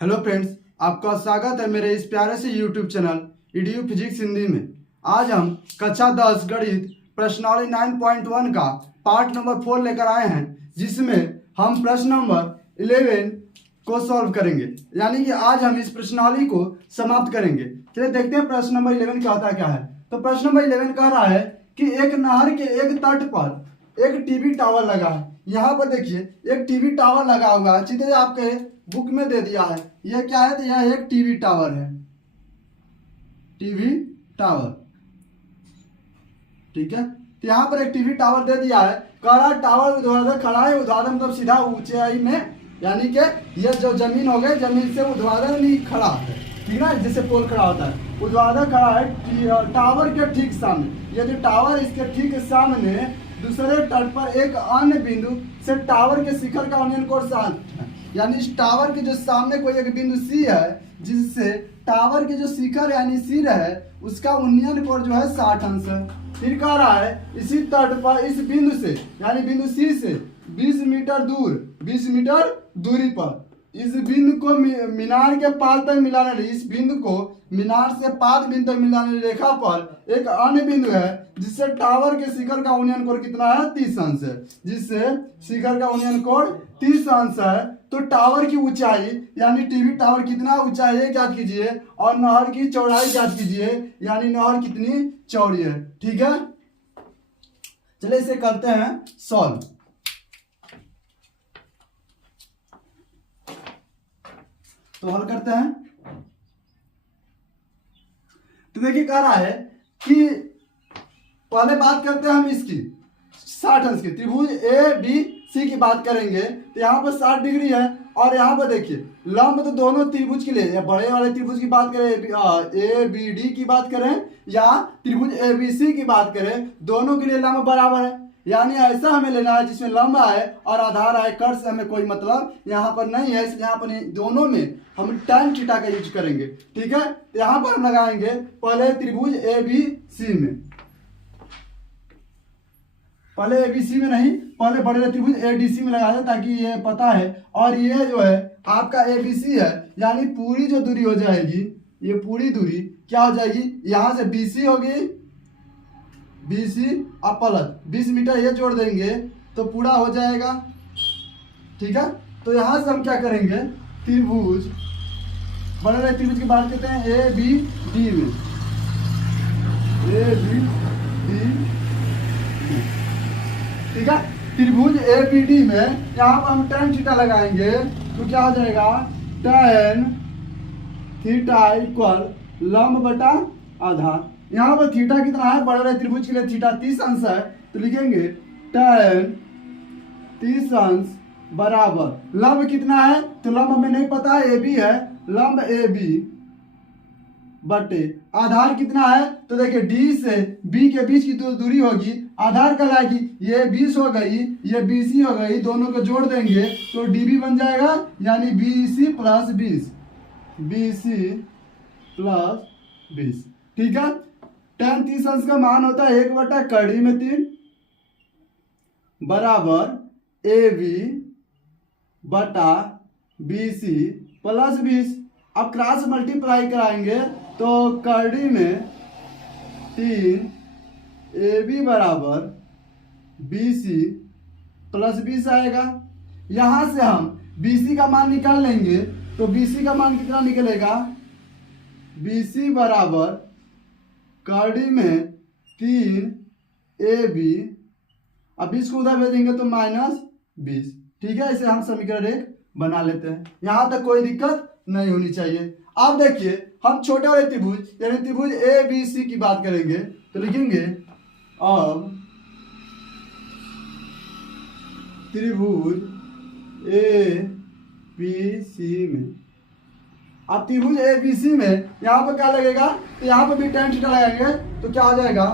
Hello friends, आपका स्वागत है मेरे इस प्यारे से YouTube channel EDU physics Hindi में। आज हम कक्षा 10 गणित प्रश्नावली 9.1 का पार्ट नंबर 4 लेकर आए हैं, जिसमें हम प्रश्न नंबर 11 को सॉल्व करेंगे। यानी कि आज हम इस प्रश्नावली को समाप्त करेंगे। चलिए देखते हैं प्रश्न नंबर 11 कहता क्या है। तो प्रश्न नंबर 11 कह रहा है कि एक नहर के एक तट पर एक टीवी टावर लगा है। यहाँ पर देखिए एक टीवी टावर लगा हुआ है, चित्र आपके बुक में दे दिया है। यह क्या है? तो यह एक टीवी टावर है, टीवी टावर। ठीक है, तो यहाँ पर एक टीवी टावर दे दिया है। कह रहा टावर ऊर्ध्वाधर खड़ा है। ऊर्ध्वाधर मतलब सीधा ऊंचाई में, यानी कि यह जो जमीन हो गई, जमीन से ऊर्ध्वाधर नहीं खड़ा है, ठीक है, जैसे पोल खड़ा होता है। ऊर्ध्वाधर खड़ा है टावर के ठीक सामने। यह जो टावर इसके ठीक सामने दूसरे तट पर एक अन्य बिंदु से टावर के शिखर का उन्नयन कोण 60 है। यानी इस टावर के जो सामने कोई एक बिंदु सी है, जिससे टावर के जो शिखर यानी सिर है उसका उन्नयन कोण जो है 60 अंश है। फिर कह रहा है इसी तट पर इस बिंदु से यानी बिंदु सी से 20 मीटर दूर, 20 मीटर दूरी पर इस बिंदु को मीनार के पाद तक मिलाने, इस बिंदु को मीनार से पाद बिंदु तक मिलाने रेखा पर एक अन्य बिंदु है जिससे टावर के शिखर का उन्नयन कोण कितना है? 30 अंश है। जिससे शिखर का उन्नयन कोण 30 अंश है। तो टावर की ऊंचाई यानी टीवी टावर कितना ऊंचाई है ज्ञात कीजिए, और नहर की चौड़ाई ज्ञात कीजिए, यानी नहर कितनी चौड़ी है। ठीक है, चलिए इसे करते हैं सॉल्व। तो हल करते हैं। तो देखिए कह रहा है कि पहले बात करते हैं हम इसकी 60 अंश की। त्रिभुज ए बी सी की बात करेंगे तो यहाँ पर 60 डिग्री है, और यहाँ पर देखिए लंब तो दोनों त्रिभुज के लिए, या बड़े वाले त्रिभुज की बात करें ए बी डी की बात करें या त्रिभुज ए बी सी की बात करें, दोनों के लिए लंब बराबर है। यानी ऐसा हमें लेना है जिसमें लंब आए और आधार आए। कर्व से हमें कोई मतलब यहाँ पर नहीं है, इसलिए यहाँ पर दोनों में हम tan थीटा का यूज करेंगे। ठीक है, तो यहाँ पर हम लगाएंगे पहले त्रिभुज ए बी सी में, पहले एबीसी में नहीं, पहले बड़े त्रिभुज एडीसी में लगा दे ताकि ये पता है। और ये जो है आपका एबीसी है, यानी पूरी जो दूरी हो जाएगी, ये पूरी दूरी क्या हो जाएगी? यहां से बीसी होगी, बीसी और प्लस 20 मीटर ये जोड़ देंगे तो पूरा हो जाएगा। ठीक है, तो यहां से हम क्या करेंगे? त्रिभुज बड़े त्रिभुज की बात करते हैं ए बी डी में, ए बी डी। ठीक है, त्रिभुज ए बी डी में यहाँ पर हम tan थीटा लगाएंगे तो क्या हो जाएगा? tan थीटा इक्वल लंब बटा आधार। यहाँ पर थीटा कितना है? बड़े वाले त्रिभुज के लिए थीटा 30 अंश है, तो लिखेंगे tan 30 अंश बराबर लंब कितना है? तो लंब हमें नहीं पता है, ए बी है, लंब ए बी बटे आधार कितना है? तो देखिए डी से बी के बीच की जो दूरी होगी आधार कहलाएगी। ये 20 हो गई, ये बीसी हो गई, दोनों को जोड़ देंगे तो डीबी बन जाएगा, यानी बीसी प्लस 20, बीसी प्लस 20। ठीक है, tan 30 अंश का मान होता है 1 बटा कड़ी में 3 बराबर ए बी बटा बीसी प्लस 20। अब क्रॉस मल्टीप्लाई कराएंगे तो कड़ी में 3 ए बी बराबर बीसी प्लस 20 आएगा। यहां से हम बीसी का मान निकाल लेंगे तो बीसी का मान कितना निकलेगा? बीसी बराबर कड़ी में 3 ए बी, अब 20 को उधर भेजेंगे तो -20। ठीक है, इसे हम समीकरण 1 बना लेते हैं। यहां तक कोई दिक्कत नहीं होनी चाहिए। अब देखिए हम छोटे वाले त्रिभुज यानी त्रिभुज ए बी सी की बात करेंगे तो लिखेंगे अब त्रिभुज ए बी सी में, अब त्रिभुज ए बी सी में यहाँ पर क्या लगेगा? तो यहाँ पर भी tan थीटा लगाएंगे तो क्या हो जाएगा?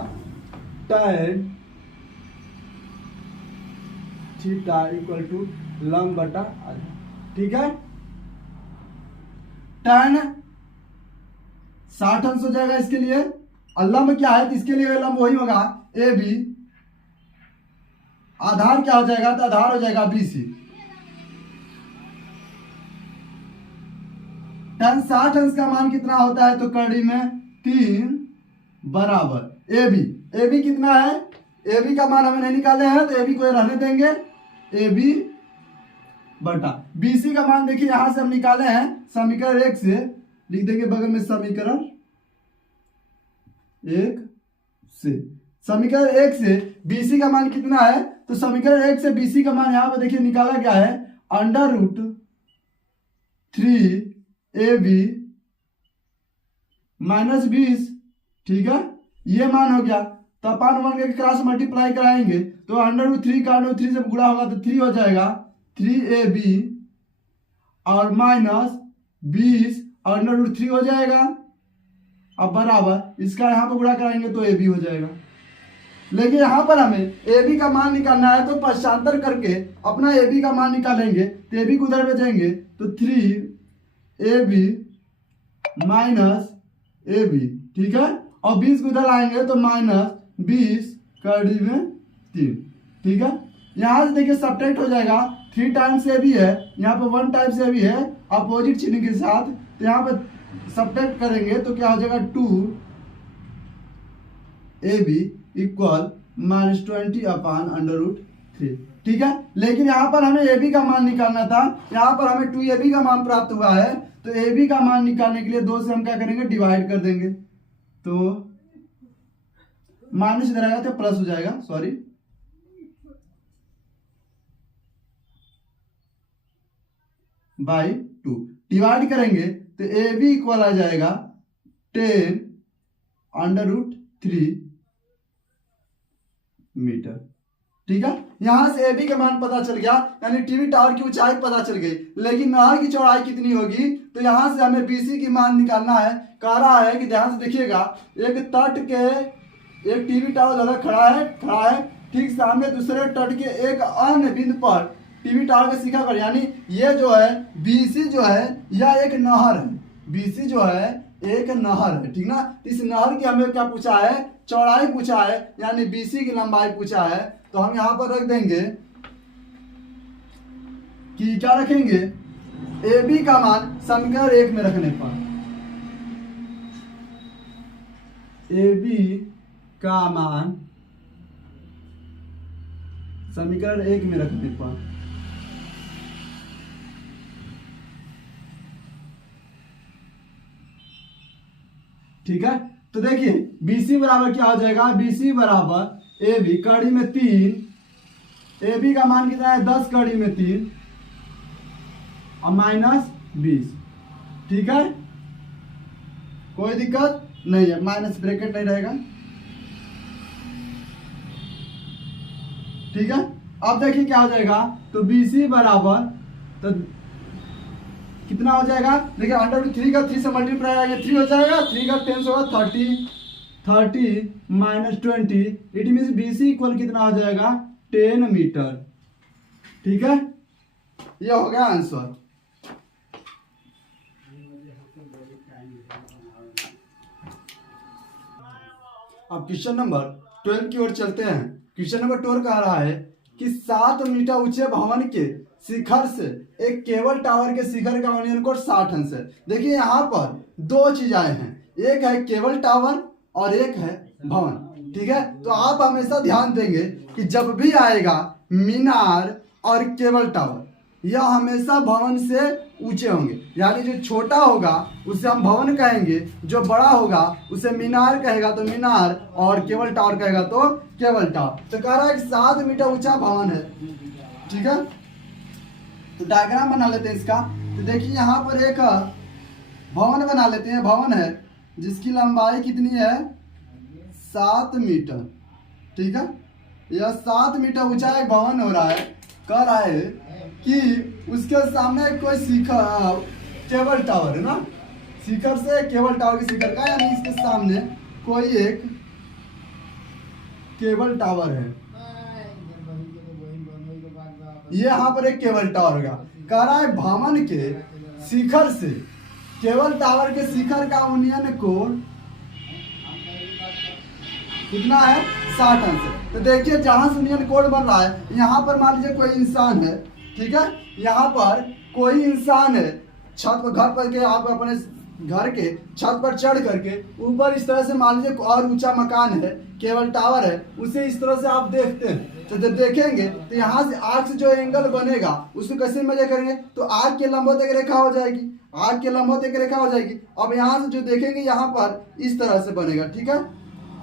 tan थीटा इक्वल टू लंब बटा आधा। ठीक है, tan 60 अंश हो जाएगा इसके लिए, और लंब क्या है? तो इसके लिए लंब वही होगा ए बी, आधार क्या हो जाएगा? तो आधार हो जाएगा बीसी। tan 60 अंश का मान कितना होता है, तो कड़ी में 3 बराबर ए बी कितना है, ए बी का मान हमें नहीं निकाले हैं तो ए बी को रहने देंगे, ए बी बटा बी सी का मान देखिए यहां से हम निकाले हैं समीकरण 1 से, लिख देंगे बगल में समीकरण 1 से, समीकरण 1 से BC का मान कितना है, तो समीकरण 1 से BC का मान यहाँ पे देखिए निकाला गया है √3AB माइनस 20, ठीक है, ये मान हो गया। तो अपन 1 के क्रॉस मल्टीप्लाई कराएंगे तो √3 का √3 से गुणा होगा तो 3 हो जाएगा, 3AB और माइनस 20 और √3 हो जाएगा, अब बराबर इसका यहाँ पर गुणा कराएंगे तो AB हो जाएगा। लेकिन यहाँ पर हमें AB का मान निकालना है तो पश्चांतर करके अपना AB का मान निकालेंगे, तो AB को उधर भेजेंगे तो 3AB माइनस AB, ठीक है, और 20 को उधर लाएंगे तो माइनस 20 कड़ी में 3, ठीक है। यहाँ से देखिए सब्ट्रैक्ट हो जाएगा, 3 टाइम्स AB है, यहाँ पर 1 टाइम्स AB है अपोजिट चिन्ह के साथ, तो यहाँ पर सब्ट्रैक्ट करेंगे तो क्या हो जाएगा 2AB इक्वल -20/√3, ठीक है। लेकिन यहाँ पर हमें AB का मान निकालना था, यहाँ पर हमें 2AB का मान प्राप्त हुआ है, तो AB का मान निकालने के लिए 2 से हम क्या करेंगे, डिवाइड कर देंगे, तो माइनस इधर आएगा तो प्लस हो जाएगा, सॉरी, बाई 2 डिवाइड करेंगे तो AB इक्वल आ जाएगा 10√3 मीटर, ठीक है। यहां से AB का मान पता चल गया, यानी टीवी टावर की ऊंचाई पता चल गई। लेकिन नहर की चौड़ाई कितनी होगी, तो यहां से हमें BC की मान निकालना है। कह रहा है कि ध्यान से देखिएगा, एक तट के एक टीवी टावर ज्यादा खड़ा है, ठीक सामने दूसरे तट के एक अन्य बिंदु पर टीवी टावर के शिखर पर, यानी ये जो है BC जो है यह एक नहर है, BC जो है एक नहर है, ठीक ना। इस नहर की हमें क्या पूछा है, चौड़ाई पूछा है, यानी BC की लंबाई पूछा है। तो हम यहां पर रख देंगे कि क्या रखेंगे, AB का मान समीकरण 1 में रखने पर, AB का मान समीकरण 1 में रखने पर, ठीक है। तो देखिए BC बराबर क्या हो जाएगा, BC बराबर AB कड़ी में 3, AB का मान कितना है 10 कड़ी में 3 और माइनस 20, ठीक है, कोई दिक्कत नहीं है, माइनस ब्रैकेट नहीं रहेगा, ठीक है। अब देखिए क्या हो जाएगा, तो BC बराबर तो कितना हो जाएगा, देखिए √3 का 3 से मल्टीप्लाई आएगा 3 हो जाएगा, 3 का 10 होगा 30 minus 20, it means BC equal कितना हो जाएगा 10 मीटर, ठीक है। ये हो गया आंसर। अब क्वेश्चन नंबर 12 की ओर चलते हैं। क्वेश्चन नंबर 12 कह रहा है कि 7 मीटर ऊंचे भवन के शिखर से एक केबल टावर के शिखर का अवनयन कोण 60 अंश है। देखिए यहाँ पर 2 चीजें हैं, एक है केबल टावर और एक है भवन, ठीक है। तो आप हमेशा ध्यान देंगे कि जब भी आएगा मीनार और केबल टावर, यह हमेशा भवन से ऊंचे होंगे, यानी जो छोटा होगा उसे हम भवन कहेंगे, जो बड़ा होगा उसे मीनार कहेगा तो मीनार, और केबल टावर कहेगा तो केबल टावर। तो कह रहा है कि 7 मीटर ऊंचा भवन है, ठीक है। तो डायग्राम बना लेते हैं इसका। तो देखिए यहाँ पर एक भवन बना लेते हैं, भवन है जिसकी लंबाई कितनी है 7 मीटर, ठीक है। यह 7 मीटर ऊंचा एक भवन हो रहा है। कह रहा है कि उसके सामने कोई शिखर केबल टावर है ना, शिखर से केबल टावर के शिखर का, यानी इसके सामने कोई एक केबल टावर है, ये यहाँ पर एक केबल टावर का। कह रहा है भवन के शिखर से केबल टावर के शिखर का उन्नयन कोण कितना है 60 अंश। तो देखिए जहां से उन्नयन कोण बन रहा है, यहाँ पर मान लीजिए कोई इंसान है, ठीक है, यहाँ पर कोई इंसान है, छत पर घर पर के आप अपने घर के छत पर चढ़ करके ऊपर इस तरह से मान लीजिए और ऊंचा मकान है, केबल टावर है, उसे इस तरह से आप देखते हैं, तो जब देखेंगे तो यहाँ से आग से जो एंगल बनेगा उसको कैसे मेजर करेंगे, तो आग के लंबवत एक रेखा हो जाएगी, आग के लंबवत एक रेखा हो जाएगी। अब यहाँ से जो देखेंगे यहाँ पर इस तरह से बनेगा, ठीक है,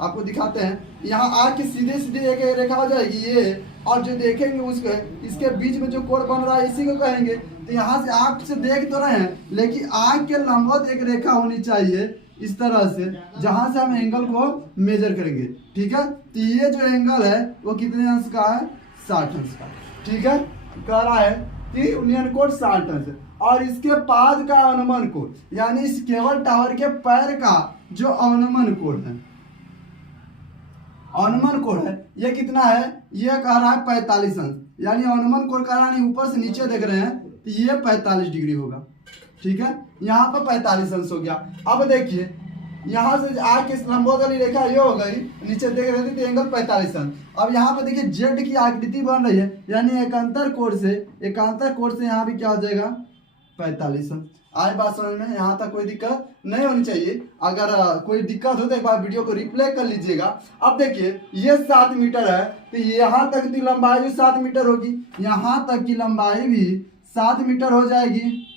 आपको दिखाते हैं। यहाँ आग के सीधे सीधे एक रेखा हो जाएगी ये, और जो देखेंगे उसके इसके बीच में जो कोण बन रहा है इसी को कहेंगे। तो यहाँ से आग से देख तो रहे हैं, लेकिन आग के लंबवत एक रेखा होनी चाहिए इस तरह से, जहां से हम एंगल को मेजर करेंगे, ठीक है। तो ये जो एंगल है वो कितने अंश का है, 60 अंश का, ठीक है। कह रहा है कि यूनियन कोण 60 अंश, और इसके पाद का अनुमान कोण, यानी इस केबल टावर के पैर का जो अनुमान कोण है, अनुमान कोण है ये कितना है, ये कह रहा है 45 अंश, यानी अनुमान कोण कह रहा है ऊपर से नीचे देख रहे हैं तो ये 45 डिग्री होगा, ठीक है। यहाँ पर 45 अंश हो गया। अब देखिए यहाँ से आग के लंबवत वाली रेखा ये हो गई, नीचे देख रहे थे तो एंगल 45 अंश। अब यहाँ पर देखिए जेड की आकृति बन रही है, यानी एकांतर कोण से यहाँ भी क्या हो जाएगा, 45 अंश। आए बात समझ में, यहाँ तक कोई दिक्कत नहीं होनी चाहिए। अगर कोई दिक्कत हो तो एक बार वीडियो को रिप्ले कर लीजिएगा। अब देखिए ये 7 मीटर है, तो यहाँ तक की लंबाई भी 7 मीटर होगी, यहाँ तक की लंबाई भी 7 मीटर हो जाएगी।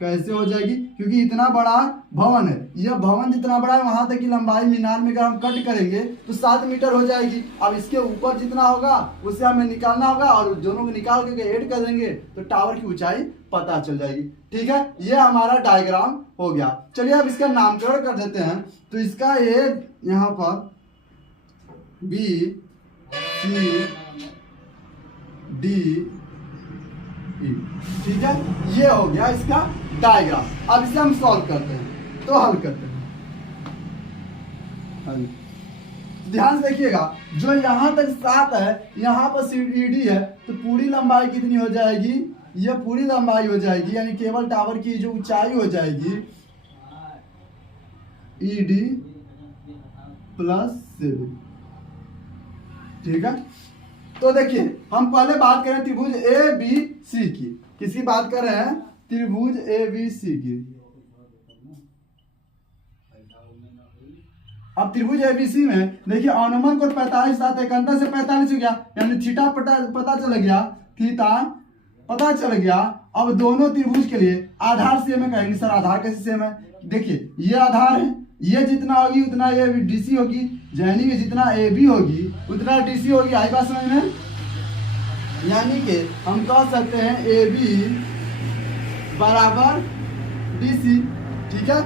कैसे हो जाएगी, क्योंकि इतना बड़ा भवन है, यह भवन जितना बड़ा है वहां तक की लंबाई मीनार में अगर हम कट करेंगे तो 7 मीटर हो जाएगी। अब इसके ऊपर जितना होगा उससे हमें निकालना होगा, और दोनों को निकाल करके ऐड कर देंगे तो टावर की ऊंचाई पता चल जाएगी, ठीक है। यह हमारा डायग्राम हो गया। चलिए अब इसका नामकरण कर देते हैं। तो इसका ये यहाँ पर BCD, ठीक है, ये हो गया इसका डायग्राम। अब इसे हम सॉल्व करते हैं, तो हल करते हैं। ध्यान से देखिएगा, जो यहाँ तक 7 है, यहाँ पर CD है, तो पूरी लंबाई कितनी हो जाएगी, ये पूरी लंबाई हो जाएगी, यानी केबल टावर की जो ऊंचाई हो जाएगी ED + 7, ठीक है। तो देखिए हम पहले बात करें त्रिभुज ABC की, किसकी बात कर रहे हैं, त्रिभुज ABC की। अब त्रिभुज ABC में देखिए अनुमान कोण 45 साथ एकांतर से 45 हो गया, यानी थीटा पता चल गया, थीटा पता चल गया। अब दोनों त्रिभुज के लिए आधार सेम है, कहेंगे सर आधार कैसे सेम है, देखिए ये आधार है, ये जितना होगी उतना ये DC होगी, यानी कि जितना AB होगी उतना DC होगी। आई बात समझ में, यानी कि हम कह सकते हैं AB बराबर DC, ठीक है,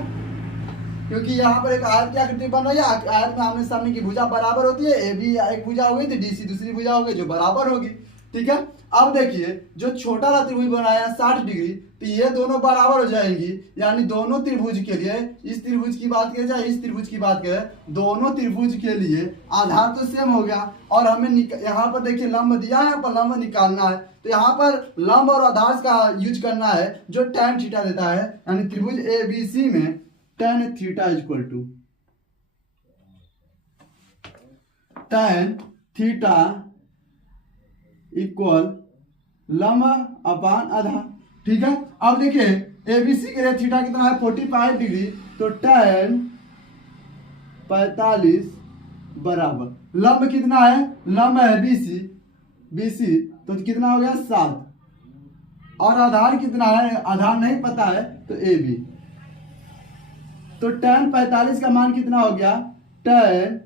क्योंकि यहाँ पर एक आयत की आकृति बन रही है, आयत में आमने सामने की भुजा बराबर होती है, AB एक भुजा होगी तो DC दूसरी भुजा होगी जो बराबर होगी, ठीक है। अब देखिए जो छोटा वाला त्रिभुज बनाया 60 डिग्री, तो ये दोनों बराबर हो जाएंगी, यानी दोनों त्रिभुज के लिए, इस त्रिभुज की बात करें चाहे इस त्रिभुज की बात करें, दोनों त्रिभुज के लिए आधार तो सेम हो गया। और हमें यहाँ पर देखिए लंब दिया है, यहाँ पर लंब निकालना है, तो यहाँ पर लंब और आधार का यूज करना है जो tan थीटा देता है, यानी त्रिभुज ABC में tan थीटा = tan थीटा = लंब अपान आधार, ठीक है। अब देखिए ABC के लिए थीटा कितना है, 45 डिग्री, तो tan 45 बराबर लंब कितना है, लंब है BC, तो कितना हो गया 7, और आधार कितना है, आधार नहीं पता है तो AB, तो tan 45 का मान कितना हो गया, tan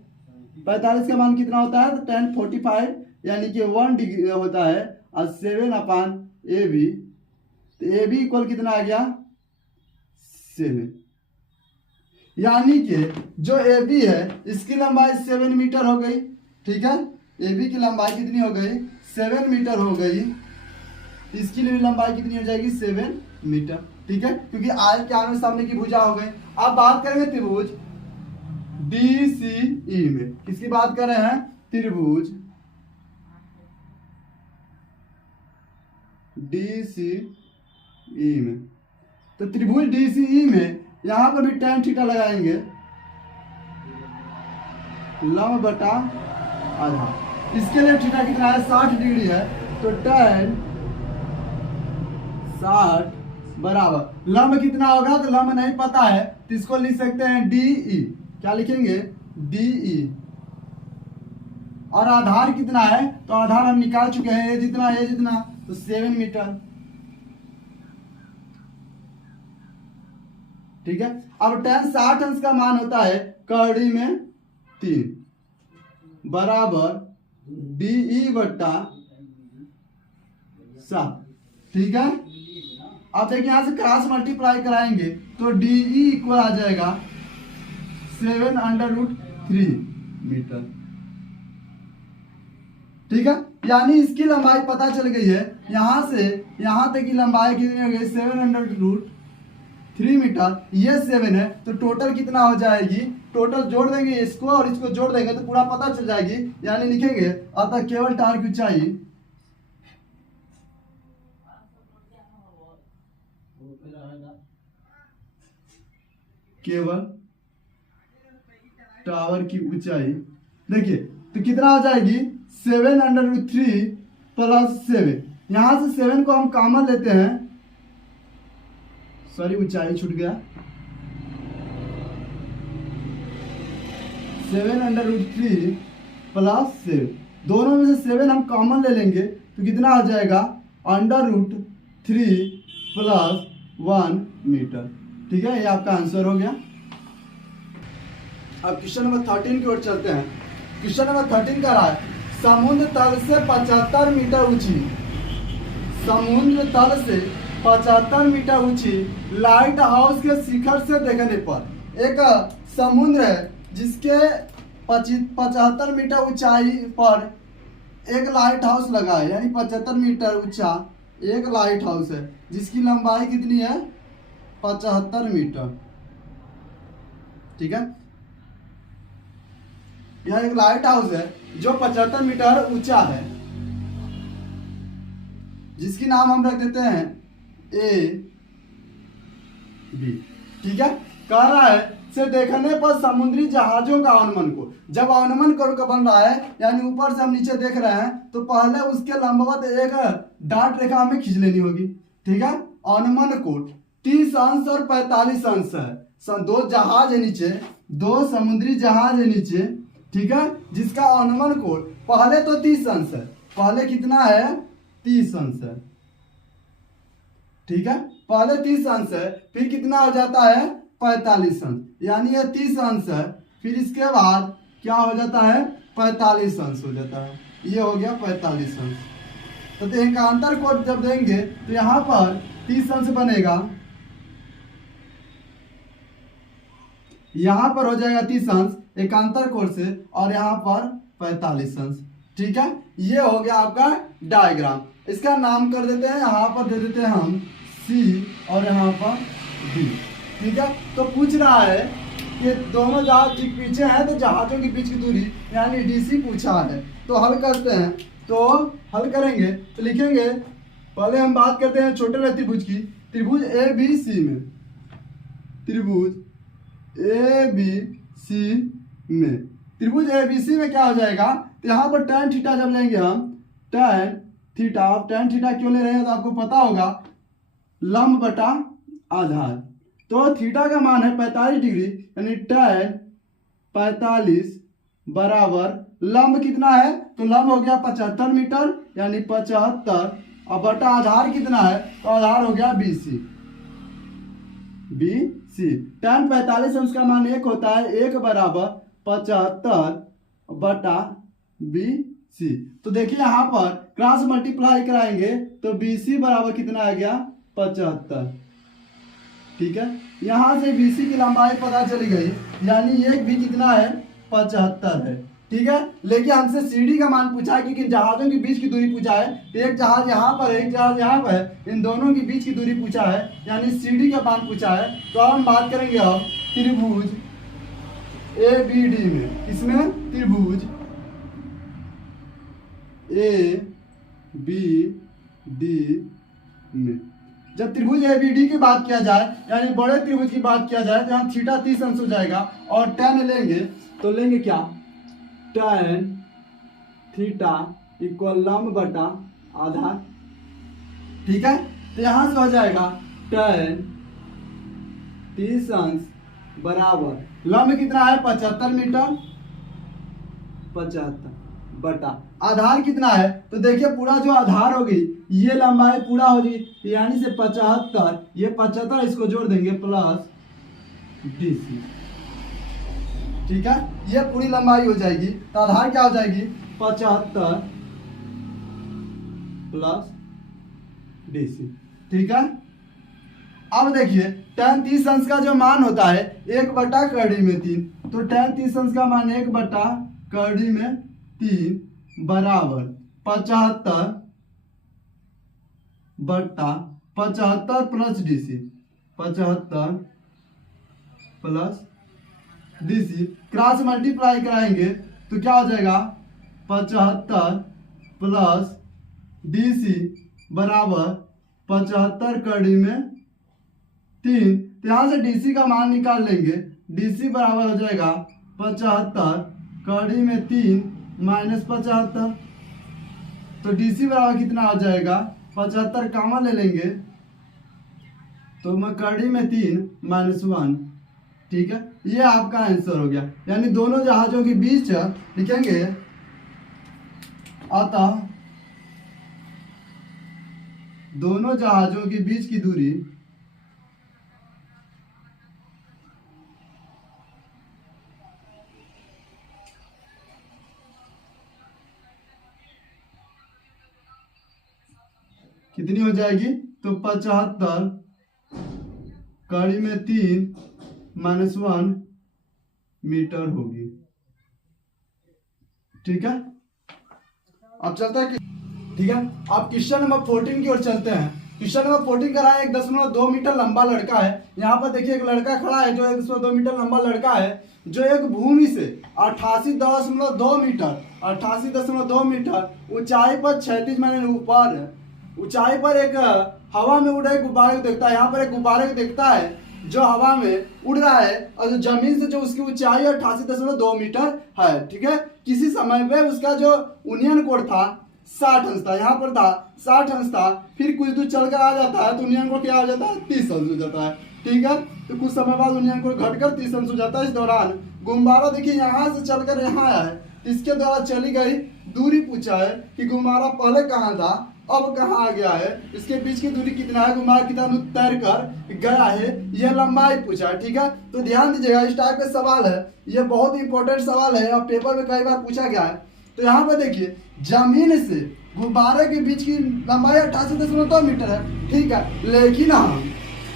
45 का मान कितना होता है, तो tan 45 यानी कि 1 डिग्री होता है, और 7/AB, तो AB = कितना आ गया 7, यानी कि जो AB है इसकी लंबाई 7 मीटर हो गई, ठीक है। AB की लंबाई कितनी हो गई, 7 मीटर हो गई, इसकी लंबाई कितनी हो जाएगी, 7 मीटर, ठीक है, क्योंकि आयत के आमने सामने की भुजा हो गई। अब बात करेंगे त्रिभुज DCE में, किसकी बात कर रहे हैं, त्रिभुज DCE में। तो त्रिभुज DCE में यहां पर भी tan थीटा लगाएंगे, लंब बटा आधार, इसके लिए थीटा कितना है, 60 डिग्री है, तो tan 60 बराबर लंब कितना होगा, तो लंब नहीं पता है तो इसको लिख सकते हैं डी ई। क्या लिखेंगे, डी ई। और आधार कितना है, तो आधार हम निकाल चुके हैं, ये जितना तो 7 मीटर। ठीक है। अब tan 60 अंश का मान होता है कड़ी में 3 बराबर डी बट्टा 7। ठीक है। अब देखिए यहां से क्रॉस मल्टीप्लाई कराएंगे तो डी इक्वल आ जाएगा 7√3 मीटर। ठीक है। यानी इसकी लंबाई पता चल गई है, यहां से यहां तक की लंबाई कितनी हो गई 7√3 मीटर। ये 7 है तो टोटल कितना हो जाएगी, टोटल जोड़ देंगे इसको और इसको जोड़ देंगे तो पूरा पता चल जाएगी। यानी लिखेंगे अतः केवल टावर की ऊंचाई केवल टावर की ऊंचाई, देखिए तो कितना हो जाएगी 7√3 प्लस 7। यहां से 7 को हम कॉमन लेते हैं, सॉरी ऊंचाई छूट गया, 7√3 प्लस 7। दोनों में से 7 हम कॉमन ले लेंगे तो कितना हो जाएगा √3 प्लस 1 मीटर। ठीक है, ये आपका आंसर हो गया। अब क्वेश्चन नंबर 13 की ओर चलते हैं। क्वेश्चन नंबर 13 का रहा है समुद्र तल से 75 मीटर ऊंची, समुद्र तल से 75 मीटर ऊंची लाइट हाउस के शिखर से देखने पर एक समुद्र है जिसके 75 मीटर ऊंचाई पर एक लाइट हाउस लगा है, यानी 75 मीटर ऊंचा एक लाइट हाउस है जिसकी लंबाई कितनी है 75 मीटर। ठीक है। यह एक लाइट हाउस है जो 75 मीटर ऊंचा है, जिसकी नाम हम रख देते हैं ए बी। ठीक है। कह रहा है से देखने पर समुद्री जहाजों का अनुमान को, जब अनुमान का बन रहा है यानी ऊपर से हम नीचे देख रहे हैं तो पहले उसके लंबवत एक डार्ट रेखा हमें खींच लेनी होगी। ठीक है। अनुमान कोण 30 अंश और 45 अंश है। दो जहाज है नीचे, दो समुद्री जहाज है नीचे। ठीक है। जिसका अनुमान कोण पहले तो 30 अंश है, पहले कितना है 30 अंश है। ठीक है। पहले 30 अंश है, फिर कितना हो जाता है 45 अंश, यानी ये 30 अंश है, फिर इसके बाद क्या हो जाता है 45 अंश हो जाता है। ये हो गया 45 अंश। तो एकांतर कोण जब देंगे तो यहाँ पर 30 अंश बनेगा, यहाँ पर हो जाएगा 30 अंश एकांतर कोण से, और यहाँ पर 45 अंश। ठीक है। ये हो गया आपका डायग्राम। इसका नाम कर देते हैं, यहाँ पर दे देते हैं हम सी और यहाँ पर डी। ठीक है। तो पूछ रहा है कि दोनों जहाज ठीक पीछे हैं तो जहाजों के बीच की दूरी यानी डीसी पूछा है। तो हल करते हैं, तो हल करेंगे तो लिखेंगे, पहले हम बात करते हैं छोटे रहे त्रिभुज की। त्रिभुज ए बी सी में, त्रिभुज ए बी सी में, त्रिभुज ए बी सी में क्या हो जाएगा, तो यहाँ पर tan थीटा जब लेंगे हम, tan थीटा, आप tan थीटा क्यों ले रहे हैं तो आपको पता होगा, लंब बटा आधार। तो थीटा का मान है 45 डिग्री, यानी tan 45 बराबर लंब कितना है, तो लंब हो गया 75 मीटर यानी 75, और बटा आधार कितना है, तो आधार हो गया BC। tan 45 अंश का मान 1 होता है, 1 बराबर 75 बटा BC। तो देखिए यहाँ पर क्रॉस मल्टीप्लाई कराएंगे तो BC बराबर कितना आ गया 75। ठीक है। यहाँ से BC की लंबाई पता चली गई, यानी एक भी कितना है 75 है। ठीक है। लेकिन हमसे CD का मान पूछा है क्योंकि जहाजों के बीच की दूरी पूछा है, तो एक जहाज यहाँ पर है, एक जहाज यहाँ पर है, इन दोनों के बीच की दूरी पूछा है, यानी CD का मान पूछा है। तो अब हम बात करेंगे अब त्रिभुज ABD में, इसमें त्रिभुज ABD में जब त्रिभुज ABD की बात किया जाए यानी बड़े त्रिभुज की बात किया जाए तो यहाँ थीटा 30 अंश हो जाएगा, और tan लेंगे तो लेंगे क्या, tan थीटा इक्वल लंब बटा आधार। ठीक है। तो यहाँ से हो जाएगा tan 30 अंश बराबर लंब कितना है 75 मीटर, 75 बटा आधार कितना है, तो देखिए पूरा जो आधार होगी ये लंबाई पूरा होगी यानी से 75, ये 75 इसको जोड़ देंगे प्लस DC, ठीक है, ये पूरी लंबाई हो जाएगी। तो आधार क्या हो जाएगी 75 प्लस DC, ठीक है। अब देखिए tan 30 अंश का जो मान होता है 1/3, तो tan 30 अंश का मान 1/3 बराबर 75/75 plus DC, 75 plus DC cross multiply कराएंगे तो क्या हो जाएगा 75 प्लस DC बराबर 75/3, तो यहाँ से DC का मान निकाल लेंगे, DC बराबर हो जाएगा 75/3 माइनस 75, तो DC बराबर कितना हो जाएगा 75 कॉमन ले लेंगे तो मैं 3 माइनस 1, ठीक है, ये आपका आंसर हो गया। यानी दोनों जहाजों के बीच लिखेंगे अतः दोनों जहाजों के बीच की दूरी कितनी हो जाएगी, तो 75/3 माइनस 1 मीटर होगी, ठीक है। अब चलता है ठीक है, अब क्वेश्चन नंबर 14 की ओर चलते हैं। क्वेश्चन नंबर 14 का है 1.2 मीटर लंबा लड़का है। यहाँ पर देखिए एक लड़का खड़ा है जो 1.2 मीटर लंबा लड़का है जो एक भूमि से 88.2 मीटर ऊंचाई पर 36 माइल ऊपर ऊंचाई पर एक हवा में उड़ रहे गुब्बारे को देखता है। यहाँ पर एक गुब्बारे को देखता है जो हवा में उड़ रहा है और जो जमीन से जो उसकी ऊंचाई 88.2 मीटर है, ठीक है। किसी समय पे उसका जो यूनियन कोड था 60 अंश था, यहाँ पर था 60 अंश था, फिर कुछ दूर चलकर आ जाता है तो यूनियन कोड क्या हो जाता है 30 अंश हो जाता है, ठीक है। तो कुछ समय बाद यूनियन कोड घटकर 30 अंश हो जाता है। इस दौरान गुब्बारा देखिए यहाँ से चलकर यहाँ आया है, इसके द्वारा चली गई दूरी पूछा है कि गुब्बारा पहले कहाँ था अब कहाँ आ गया है, इसके बीच की दूरी कितना है, गुब्बारा कितना तैर कर गया है, यह लंबाई पूछा है, ठीक है। तो ध्यान दीजिएगा इस टाइप का सवाल है, यह बहुत इंपॉर्टेंट सवाल है और पेपर में कई बार पूछा गया है। तो यहाँ पर देखिए जमीन से गुब्बारे के बीच की लंबाई 88.2 मीटर है, ठीक है। लेकिन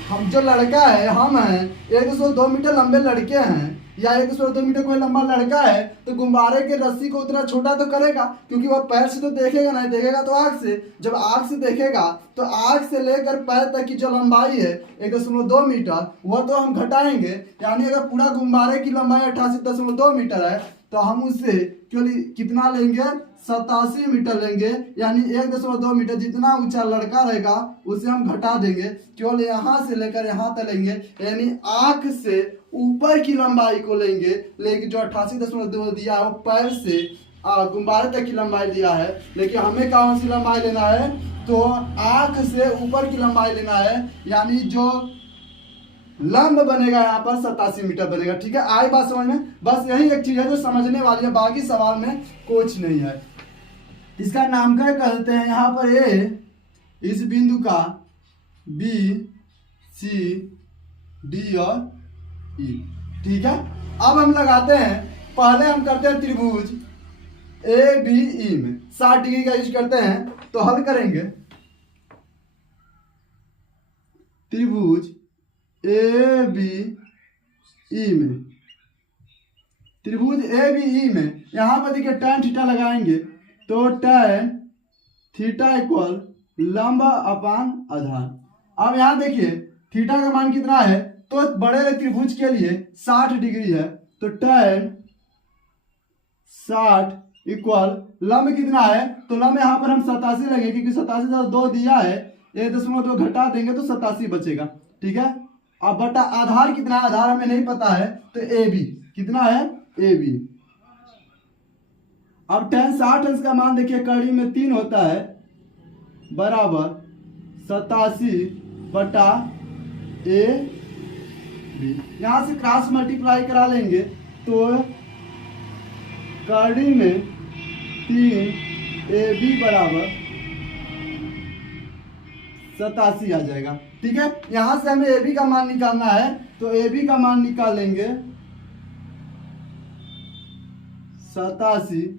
हम जो लड़का है हम हैं 1.2 मीटर लंबे लड़के हैं या 1.2 मीटर कोई लंबा लड़का है तो गुब्बारे के रस्सी को उतना छोटा तो करेगा क्योंकि वह पैर से तो देखेगा नहीं, देखेगा तो आँख से। जब आँख से देखेगा तो आँख से लेकर पैर तक की जो लंबाई है 1.2 मीटर वह तो हम घटाएंगे, यानी अगर पूरा गुब्बारे की लंबाई 88.2 मीटर है तो हम उससे कितना लेंगे 87 मीटर लेंगे, यानी 1.2 मीटर जितना ऊंचा लड़का रहेगा उसे हम घटा देंगे, केवल यहाँ से लेकर यहाँ तक लेंगे, यानी आँख से ऊपर की लंबाई को लेंगे। लेकिन जो 88.2 दिया है वो पैर से गुब्बारे तक की लंबाई दिया है, लेकिन हमें कौन सी लंबाई लेना है, तो आँख से ऊपर की लंबाई लेना है, यानी जो लंब बनेगा यहाँ पर 87 मीटर बनेगा, ठीक है। आई बात समझ में, बस यही एक चीज है जो समझने वाली है, बाकी सवाल में कुछ नहीं है। इसका नामकरण करते हैं यहाँ पर ए, इस बिंदु का बी सी डी और ई, ठीक है। अब हम लगाते हैं, पहले हम करते हैं त्रिभुज ए बी ई में 60 डिग्री का यूज करते हैं, तो हल करेंगे त्रिभुज ए बी ई में, त्रिभुज ए बी ई में यहाँ पर देखिए tan थीटा लगाएंगे तो tan थीटा इक्वल लंब अपान आधार। अब यहाँ देखिए थीटा का मान कितना है, तो बड़े त्रिभुज के लिए 60 डिग्री है, तो tan 60 इक्वल लंब कितना है, तो लंब यहाँ पर हम 87 लेंगे क्योंकि 87 दिया है, 1.2 घटा देंगे तो 87 बचेगा, ठीक है। अब बटा आधार कितना है, आधार हमें नहीं पता है, तो ए बी कितना है ए बी। अब tan 60 अंश का मान देखिए कड़ी में 3 होता है बराबर 87 बटा ए बी, यहां से क्रॉस मल्टीप्लाई करा लेंगे तो कड़ी में 3 ए बी बराबर 87 आ जाएगा। ठीक है, यहां से हमें ए बी का मान निकालना है, तो ए बी का मान निकालेंगे 87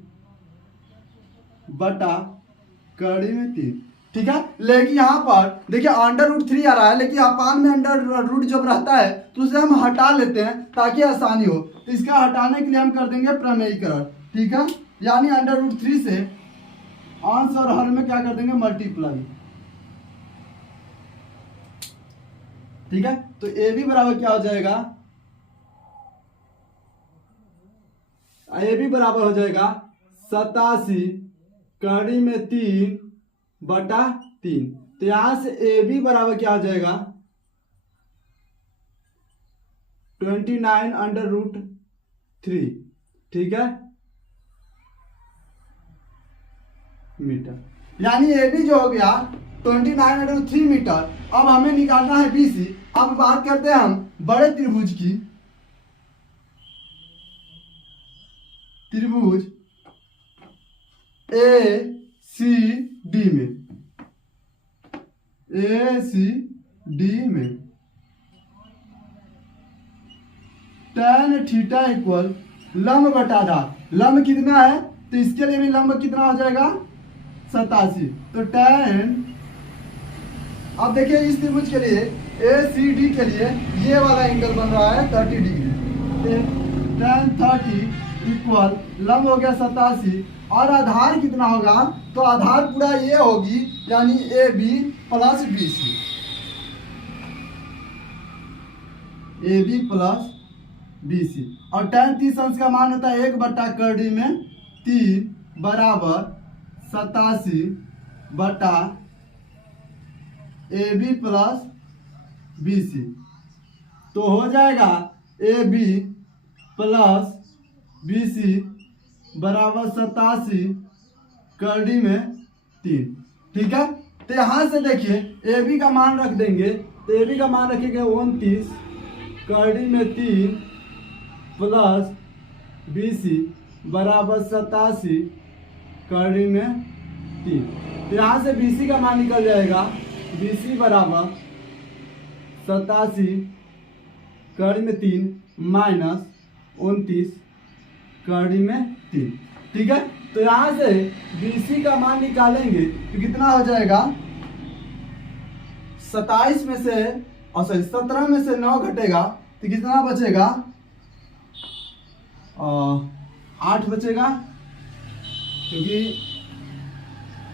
बटा कड़ी में 3। ठीक है, लेकिन यहाँ पर देखिए √3 आ रहा है, लेकिन अपान में अंडर रूट जब रहता है तो उसे हम हटा लेते हैं ताकि आसानी हो। तो इसका हटाने के लिए हम कर देंगे प्रमेयीकरण। ठीक है, यानी √3 से अंश और हर में क्या कर देंगे मल्टीप्लाई। ठीक है, तो ए बी बराबर क्या हो जाएगा, ए बी बराबर हो जाएगा 87 कड़ी में 3 बटा 3। तो यहां से ए बी बराबर क्या हो जाएगा 29√3। ठीक है, मीटर, यानी ए बी जो हो गया 29√3 मीटर। अब हमें निकालना है BC। अब बात करते हैं हम बड़े त्रिभुज की। त्रिभुज ACD में, ACD में tan थीटा इक्वल लंब बटा आधार। लंब कितना है तो इसके लिए भी लंब कितना हो जाएगा 87। तो tan, अब देखिए इस त्रिभुज के लिए ACD के लिए ये वाला एंगल बन रहा है 30 डिग्री। tan 30 इक्वल लंब हो गया 87 और आधार कितना होगा, तो आधार पूरा ये होगी यानी AB plus BC। AB plus BC और tan 30 अंश का मान होता है 1 बटा कड़ी में 3 बराबर 87 बटा AB प्लस BC। तो हो जाएगा AB प्लस BC बराबर 87 कड़ी में 3। ठीक है, तो यहां से देखिए AB का मान रख देंगे, तो AB का मान रखेंगे 29 कड़ी में 3 प्लस BC बराबर 87 कड़ी में 3। तो यहां से BC का मान निकल जाएगा, BC बराबर 87 कड़ी में 3 माइनस 29 कड़ी में 3। ठीक है, तो यहां से BC का मान निकालेंगे तो कितना हो जाएगा 27 में से और 17 में से 9 घटेगा तो कितना बचेगा 8 बचेगा, क्योंकि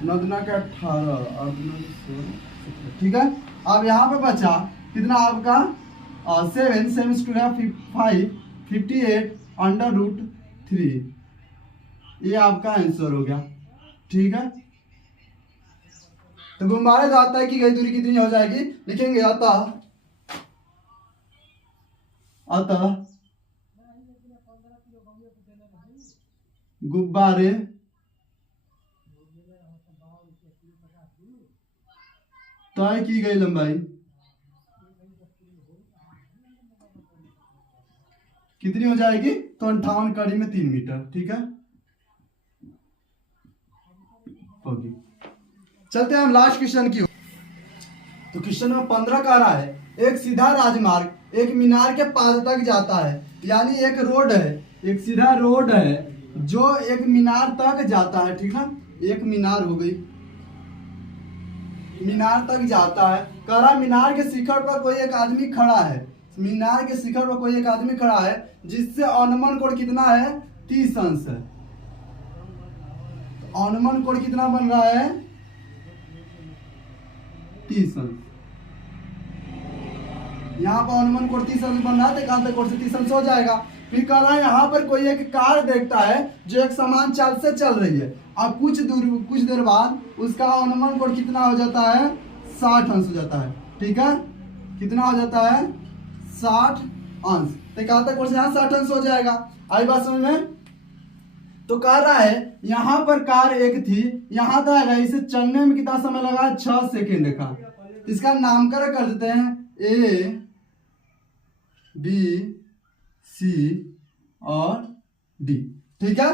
9 दूना का 18 और 16। ठीक है, अब यहाँ पे बचा कितना आपका 7 5 58 √3। ये आपका आंसर हो गया। ठीक है, तो गुब्बारे तो आता है कि गई दूरी कितनी हो जाएगी, लिखेंगे अतः गुब्बारे तय की गई लंबाई कितनी हो जाएगी, तो 58 कड़ी में 3 मीटर। ठीक है, होगी। चलते हैं हम लास्ट क्वेश्चन की। तो क्वेश्चन में 15 कह रहा है एक सीधा राजमार्ग एक मीनार के पास तक जाता है, यानी एक रोड है, एक सीधा रोड है जो एक मीनार तक जाता है। ठीक है, एक मीनार हो गई, मीनार तक जाता है। कह रहा मीनार के शिखर पर कोई एक आदमी खड़ा है, मीनार के शिखर पर कोई एक आदमी खड़ा है जिससे अनुमान कोण कितना है 30 अंश है। तो अनुमान कोण कितना बन रहा है 30 अंश। यहाँ पर अनुमान कोण 30 अंश बन रहा है, तो एकांतर कोण से 30 अंश हो जाएगा। फिर कह रहा है यहाँ पर कोई एक कार देखता है जो एक समान चाल से चल रही है, और कुछ देर बाद उसका अनुमान कोण कितना हो जाता है 60 अंश हो जाता है। ठीक है, कितना हो जाता है 60 अंश। तो एकांतर कोण से यहाँ 60 अंश हो जाएगा। आई बात समझ में। तो कह रहा है यहाँ पर कार एक थी, यहाँ तक इसे चलने में कितना समय लगा 6 सेकेंड का। इसका नामकरण कर देते हैं ए बी सी और डी। ठीक है,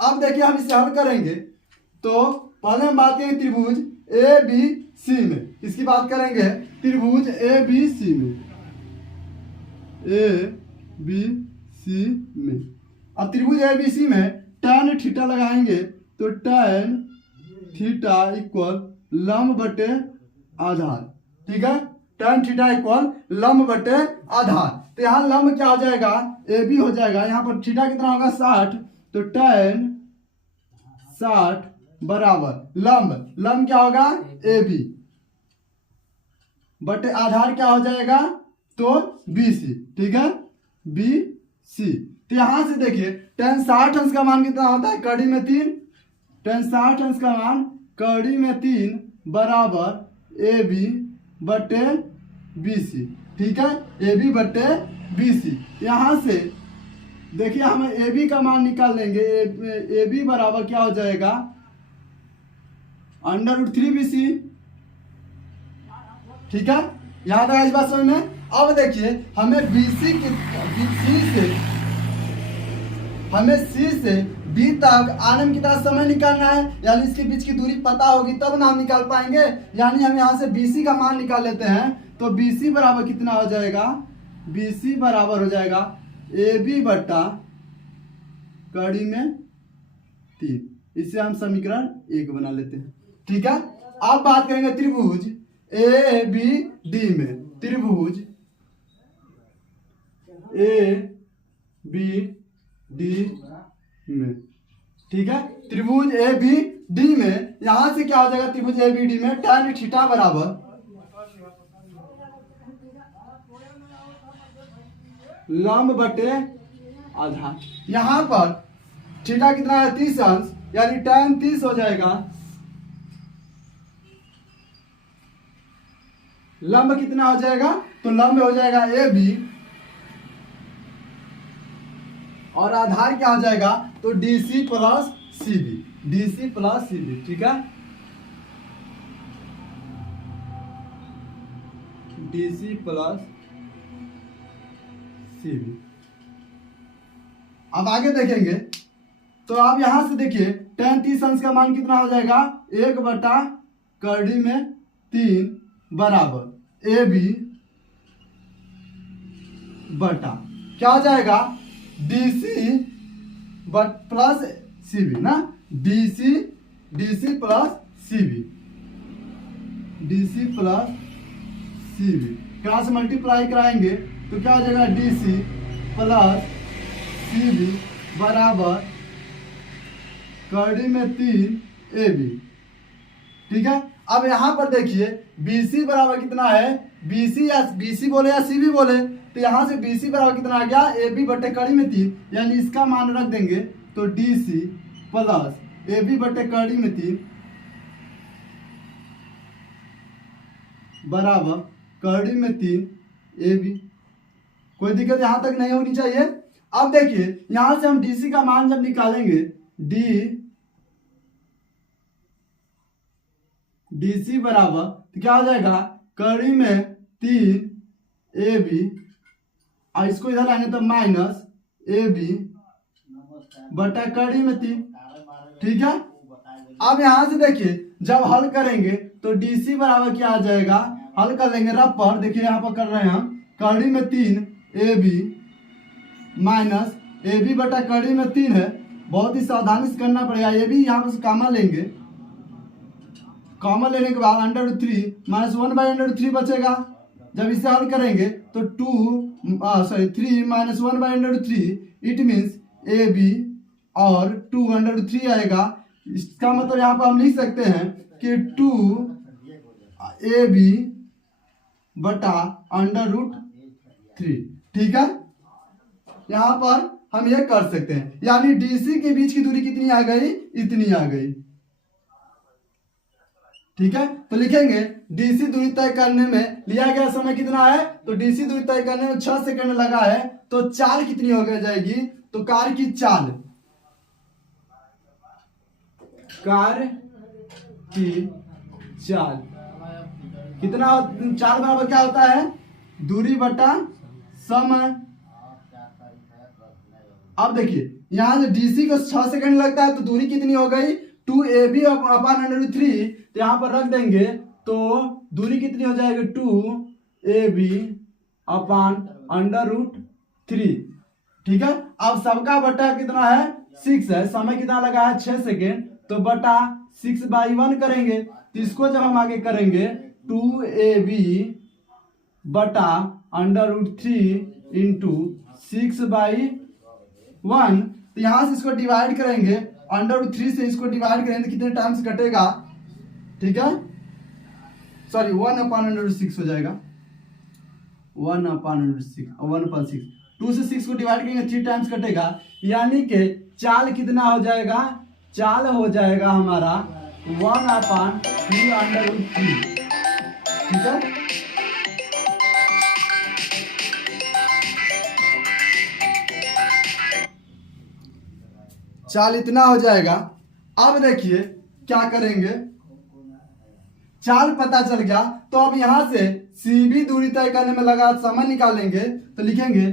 अब देखिए हम इसे हल करेंगे तो पहले हम बात करेंगे त्रिभुज ए बी सी में। इसकी बात करेंगे त्रिभुज ए बी सी में, ए बी सी में। अब त्रिभुज ए बी सी में tan थीटा लगाएंगे तो tan थीटा इक्वल लंब बटे आधार। ठीक है, tan थीटा इक्वल लंब बटे आधार। तो यहाँ लंब क्या हो जाएगा, ए बी हो जाएगा। यहाँ पर थीटा कितना होगा 60, तो tan 60 बराबर लंब क्या होगा ए बी बटे आधार क्या हो जाएगा तो बी सी। ठीक है, बी सी। तो यहां से देखिए tan 60 अंश का मान कितना होता है, कड़ी में 3। tan 60 अंश का मान कड़ी में 3 बराबर ए बी बटे बी सी। ठीक है, ए बी बटे बी सी। यहां से देखिए हम ए बी का मान निकाल लेंगे। ए बी बराबर क्या हो जाएगा, √3 बी सी। ठीक है, यहां तक इस बात समझ में। अब देखिए हमें सी से बी तक आने में कितना समय निकालना है, यानी इसके बीच की दूरी पता होगी तब ना हम निकाल पाएंगे। यानी हम यहाँ से BC का मान निकाल लेते हैं तो BC बराबर कितना हो जाएगा, BC बराबर हो जाएगा AB बटा कड़ी में 3। इससे हम समीकरण 1 बना लेते हैं। ठीक है, अब बात करेंगे त्रिभुज ए बी डी में। त्रिभुज ए बी डी में। ठीक है, त्रिभुज ए बी डी में यहां से क्या हो जाएगा, त्रिभुज ए बी डी में tan थीटा बराबर लंब बटे आधार। यहां पर थीटा कितना है 30 अंश, यानी tan 30 हो जाएगा। लंब कितना हो जाएगा, तो लंब हो जाएगा ए बी और आधार क्या हो जाएगा, तो DC plus C B, DC plus C B. ठीक है, DC प्लस सी बी। अब आगे देखेंगे तो आप यहां से देखिए tan 30 अंश का मान कितना हो जाएगा, 1 बटा कड़ी में 3 बराबर ए बी बटा क्या हो जाएगा, DC प्लस सी बी ना, DC plus C B, DC plus C B. क्या से मल्टीप्लाई कराएंगे तो क्या हो जाएगा, DC प्लस सी बी बराबर कड़ी में 3 ए बी। ठीक है, अब यहां पर देखिए BC बराबर कितना है, BC बोले या CB बोले, तो यहां से BC बराबर कितना आ गया, AB बटे कड़ी में 3, यानी इसका मान रख देंगे तो DC प्लस AB बटे कड़ी में 3 बराबर कड़ी में 3 AB। कोई दिक्कत यहां तक नहीं होनी चाहिए। अब देखिए यहां से हम DC का मान जब निकालेंगे, DC बराबर तो क्या हो जाएगा, कड़ी में 3 AB और इसको इधर लाएंगे तो माइनस AB बटा कड़ी में 3। ठीक है, अब यहां से देखिए जब हल करेंगे तो DC बराबर क्या आ जाएगा, हल कर लेंगे रफ पर। देखिए यहाँ पर कर रहे हैं हम, कड़ी में 3 AB माइनस AB बटा कड़ी में 3 है। बहुत ही सावधानी से करना पड़ेगा। ये भी यहाँ पर कॉमन लेंगे, कॉमन लेने के बाद √3 माइनस 1/√3 बचेगा। जब इसे हल करेंगे तो 3 माइनस 1/√3, इट मीन्स AB और 2√3 आएगा। इसका मतलब यहाँ पर हम लिख सकते हैं कि 2AB बटा √3। ठीक है, यहाँ पर हम ये कर सकते हैं, यानी DC के बीच की दूरी कितनी आ गई, इतनी आ गई। ठीक है, तो लिखेंगे DC दूरी तय करने में लिया गया समय कितना है, तो DC दूरी तय करने में 6 सेकंड लगा है, तो चाल कितनी हो जाएगी, तो कार की चाल कितना, चाल बराबर क्या होता है, दूरी बटा समय। अब देखिए यहाँ से DC को 6 सेकंड लगता है तो दूरी कितनी हो गई 2AB अपॉन √3। तो यहाँ पर रख देंगे तो दूरी कितनी हो जाएगी 2AB अपॉन √3। ठीक है। अब सबका बटा कितना है 6 है, समय कितना लगा है 6 सेकेंड, तो बटा 6/1 करेंगे। तो इसको जब हम आगे करेंगे 2AB बटा √3 इंटू 6/1। तो यहां से इसको डिवाइड करेंगे, √3 से इसको डिवाइड करेंगे तो कितने टाइम्स कटेगा, ठीक है, सॉरी 1/√6 हो जाएगा, 1/6 और 1/6। 2 से 6 को डिवाइड करेंगे 3 टाइम्स कटेगा, यानी कि चाल कितना हो जाएगा, चाल हो जाएगा हमारा 1/3√3। ठीक है। चाल इतना हो जाएगा। अब देखिए क्या करेंगे, चाल पता चल गया तो अब यहां से CB दूरी तय करने में लगा समय निकालेंगे। तो लिखेंगे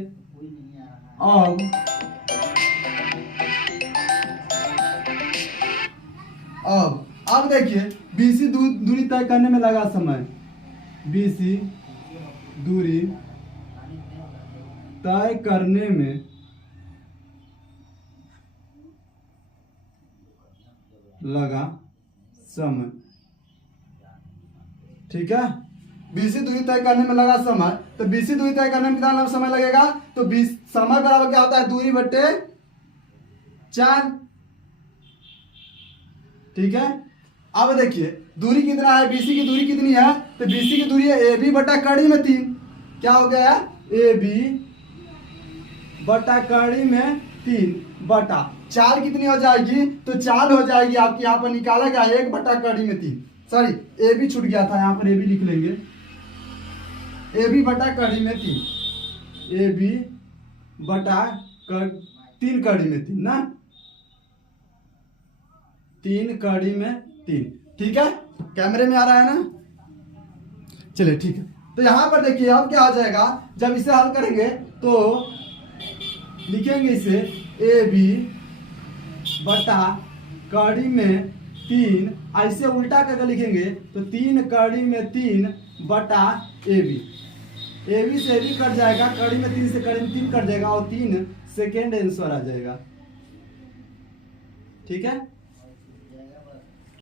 अब देखिए BC दूरी तय करने में लगा समय, BC दूरी तय करने में लगा समय। ठीक है। BC दूरी तय करने में लगा समय, तो BC दूरी तय करने में कितना समय लगेगा, तो समय बराबर क्या होता है दूरी बटे 4। ठीक है। अब देखिए दूरी कितना है, BC की दूरी कितनी है, तो BC की दूरी है AB बटा कड़ी में 3। क्या हो गया, AB बटा कड़ी में 3 बटा चाल कितनी हो जाएगी, तो चाल हो जाएगी आपकी यहाँ पर निकाला गया 1 बटा कड़ी में 3, सॉरी AB छूट गया था, यहाँ पर AB लिख लेंगे, AB बटा कड़ी में 3, AB बटा 3 कड़ी में 3 ना, 3 कड़ी में 3। ठीक है, कैमरे में आ रहा है ना, चलिए ठीक है। तो यहां पर देखिए अब क्या आ जाएगा, जब इसे हल करेंगे तो लिखेंगे इसे AB बटा कड़ी में 3, ऐसे उल्टा करके लिखेंगे तो 3 कड़ी में 3 बटा AB से AB कट जाएगा, कड़ी में 3 से कड़ी में 3 कट जाएगा और 3 सेकेंड आंसर आ जाएगा। ठीक है।